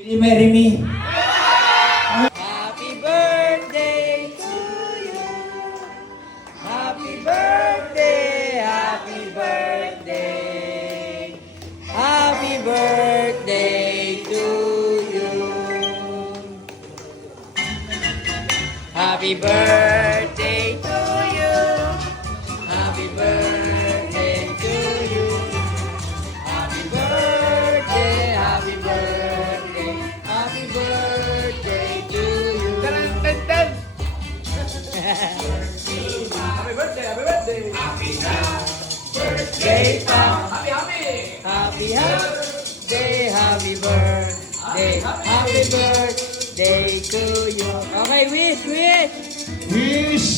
Will you marry me? Happy birthday to you. Happy birthday, happy birthday. Happy birthday to you. Happy birthday to you. Happy birthday to you. Happy birthday, happy birthday. Happy birthday to you. Happy birthday, happy birthday. Birthday pa. Happy birthday, happy birthday. Happy birthday to you. Okay, wish, wish. Wish!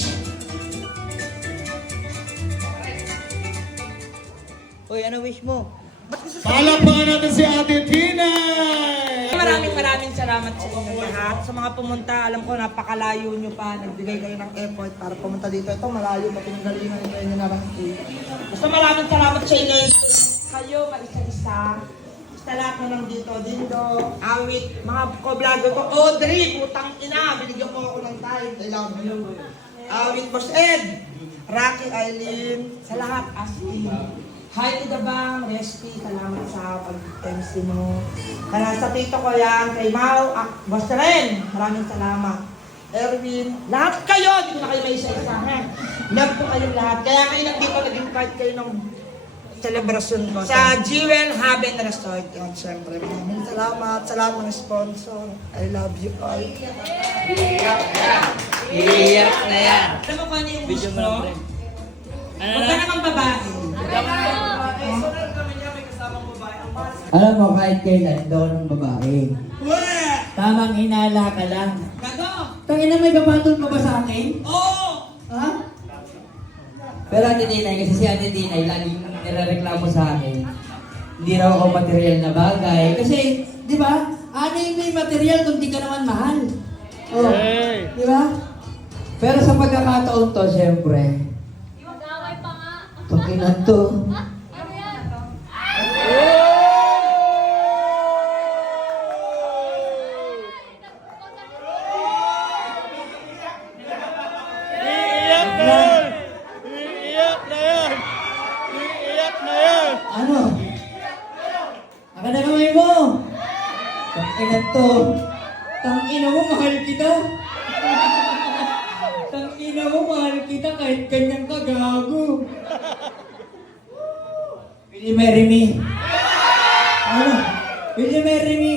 Uy, ano wish mo? Palakpakan natin si Ate Tinay! Maraming salamat sa inyo lahat. Sa mga pumunta, alam ko napakalayo nyo pa. Nagbigay kayo ng effort para pumunta dito. Ito malayo, matinggalingan nyo kayo narangkin. Basta maraming salamat sa inyo. Kayo, maisa-isa. Basta lahat na lang dito. Dindo, Awit, mga ko-vlogger ko. Audrey, putang ina. Binigyan mo ako ng time. I love you. Awit, Boss Ed. Rocky, Eileen. Sa lahat, as in. Hi to the bang, Resty, salamat sa pag-MC mo. Kaya sa tito ko yan, kay Mau, Boss Ren, maraming salamat. Erwin, lahat kayo, hindi ko na kayo may isa-isa. Love ko kayong lahat. Kaya kayo nandito, nag-invite kayo ng celebration ko. Sa Jewel Haben Resort, yan, syempre. Maraming salamat sa lahat ng sponsor. I love you all. Iyak na yan. Alam mo kung ano yung Video gusto? mo lang, pre. Huwag ka naman babae. Alam mo, kahit kailan daw ng babae. Wala! Tamang hinala ka lang. Gago! Tangina, may babatol pa ba sa akin? Oo! Ha? Pero Ate Tinay, kasi si Ate Tinay, laging nirereklamo sa akin. Hindi raw ako material na bagay. Kasi, di ba? Ano yung may material kung di ka naman mahal? Oh, di ba? Pero sa pagkakataon to, syempre, Mag-away pa nga. pakinan to. Ano yan? Iyak na yan! Iyak na yan! Iyak na yan! Ano? Aka na kamay mo! Pakinan to. Tangina mo, mahal kita. Tangina mo, mahal kita kahit ganyan ka, gago. Will you marry me? Ano? Will you marry me?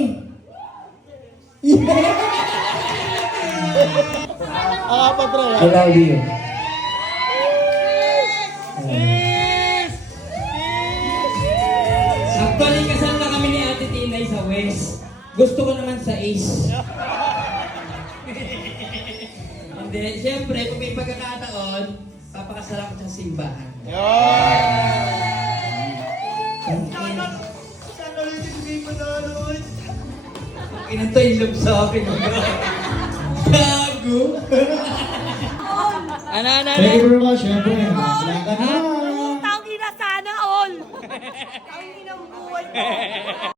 I love you. Actually, kasal na kami ni Ate Tinay sa West. Gusto ko naman sa East. Hindi, siyempre, kung may pagkakataon, papakasal ako sa simbahan. Inan to yung love sa akin. Gago! Ano, ano, ano? Thank you very much, syempre. Salamat na. Tangina sana all! Ang inang buhay ko!